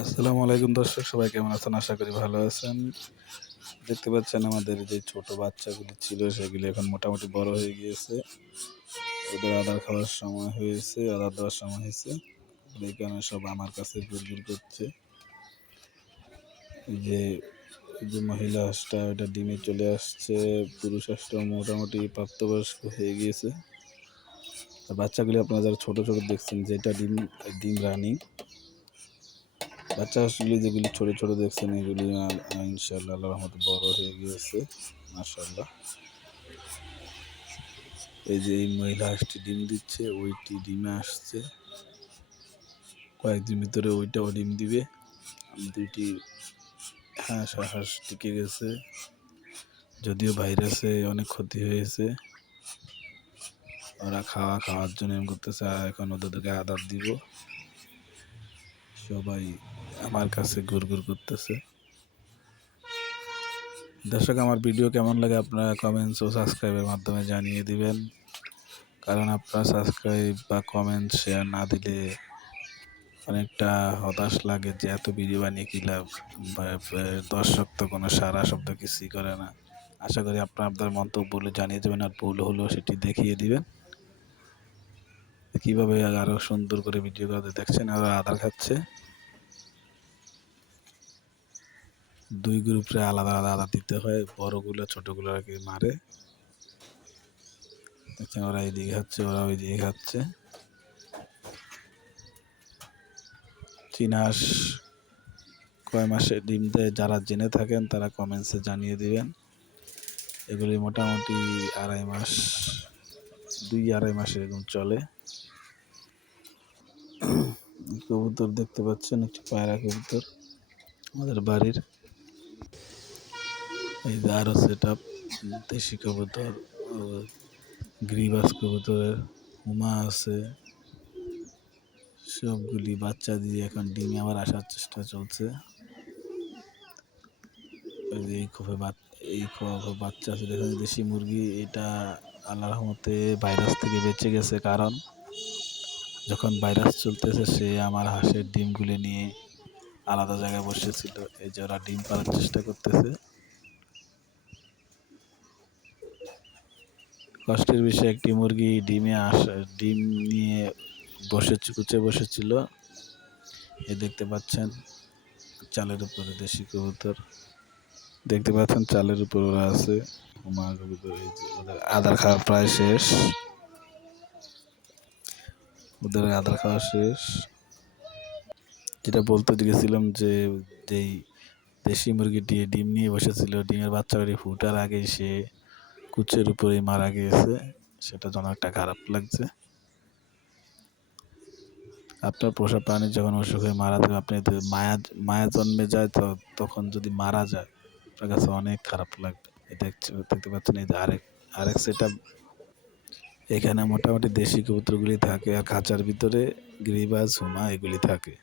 আসসালামু আলাইকুম দর্শক, সবাই কেমন আছেন? আশা করি ভালো আছেন। দেখতে পাচ্ছেন আমাদের যে ছোট বাচ্চাগুলি ছিল, সেগুলি এখন মোটামুটি বড় হয়ে গিয়েছে। ওদের আদার খাওয়ার সময় হয়েছে আদার দেওয়ার সময় হয়েছে। এই কারণে সব আমার কাছে গুড়গুড় করছে। যে যে মহিলা হাঁসটা ওটা ডিমে চলে আসছে। পুরুষ হাঁসটা মোটামুটি প্রাপ্তবয়স্ক হয়ে গিয়েছে। আর বাচ্চাগুলি আপনারা যারা ছোটো ছোটো দেখছেন, যেটা ডিম ডিম রানিং বাচ্চা হাঁসগুলি যেগুলি ছোট ছোট দেখছেন, এগুলি ইনশাল্লাহ আল্লাহর রহমতে বড় হয়ে গিয়েছে মাশাল্লাহ এই যে এই মহিলা হাঁসটি ডিম দিচ্ছে, ওইটি ডিমে আসছে। কয়েকদিন ভিতরে ওইটাও ডিম দিবে। দুইটি হাঁস হাঁস টিকে গেছে। যদিও ভাইরাসে অনেক ক্ষতি হয়েছে। ওরা খাওয়া, খাওয়ার জন্য এম করতেছে, আর এখন ওদেরকে আদার দিব। সবাই আমার কাছে ঘুরঘুর করতেছে। দর্শক, আমার ভিডিও কেমন লাগে আপনারা কমেন্টস ও সাবস্ক্রাইবের মাধ্যমে জানিয়ে দিবেন। কারণ আপনারা সাবস্ক্রাইব বা কমেন্ট শেয়ার না দিলে অনেকটা হতাশ লাগে যে এত ভিডিও বানিয়ে কী লাভ? দর্শক তো কোনো সারা শব্দ কিছুই করে না। আশা করি আপনারা আপনার মন্তব্যগুলো জানিয়ে দেবেন আর ভুল হলেও সেটি দেখিয়ে দিবেন। কীভাবে আরও সুন্দর করে ভিডিও করতে দেখছেন, আর আধার খাচ্ছে। দুই গ্রুপে আলাদা আলাদা আলাদা দিতে হয়। বড়গুলো, ছোটগুলো আর কি মারে। দেখছেন ওরা এইদিকে খাচ্ছে, ওরা ওইদিকে খাচ্ছে। চীনাস কয় মাসে ডিম দেয়, যারা জেনে থাকেন তারা কমেন্টসে জানিয়ে দিবেন। এগুলি মোটামুটি আড়াই মাস, দুই আড়াই মাস এরকম চলে। কবুতর দেখতে পাচ্ছেন, একটি পায়রা কবুতর। আমাদের বাড়ির এই যে আরও সেট আপ দেশি কবুতর গ্রিবাস কবুতরের হুমা আছে। সবগুলি বাচ্চা দিয়ে এখন ডিমে আবার আসার চেষ্টা চলছে। এই খোপে এই খোপে বাচ্চা আছে। দেখুন, দেশি মুরগি, এটা আল্লাহ রহমতে ভাইরাস থেকে বেঁচে গেছে। কারণ, যখন ভাইরাস চলতেছে, সে আমার হাঁসের ডিমগুলি নিয়ে আলাদা জায়গায় বসেছিল। এই যে ওরা ডিম পাড়ার চেষ্টা করতেছে। কষ্টের বিষয় একটি মুরগি ডিমে আসা, ডিম নিয়ে বসে, কুচে বসেছিল। এ দেখতে পাচ্ছেন চালের উপরে দেশি কবুতর। দেখতে পাচ্ছেন চালের উপর ওরা আছে। হুমা কবুতর ওদের আদার খাওয়া প্রায় শেষ। ওদের আদার খাওয়া শেষ। যেটা বলতে গেছিলাম যে যেই দেশি মুরগিটি ডিম নিয়ে বসেছিল, ডিমের বাচ্চাটি ফুটার আগে সে কুচের উপরে মারা গিয়েছে। সেটা যেন একটা খারাপ লাগছে। আপনার পোষা প্রাণী যখন অসুখ হয়ে মারা যাবে, আপনি মায়া মায়া জন্মে যায় তো তখন যদি মারা যায়, আপনার কাছে অনেক খারাপ লাগবে। এটা দেখতে- পাচ্ছেন, এই যে আরেক আরেক সেটা এখানে মোটামুটি দেশি কবুতরগুলি থাকে আর খাঁচার ভিতরে গ্রিবাজ হুমা এগুলি থাকে।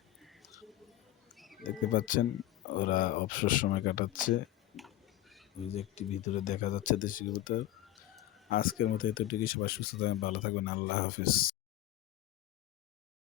দেখতে পাচ্ছেন, ওরা অবসর সময় কাটাচ্ছে। ওই যে একটি ভিতরে দেখা যাচ্ছে দেশি কবুতর। আজকের মতো এতটুকু সবাই সুস্থ থাকবেন, ভালো থাকবেন। আল্লাহ হাফিজ।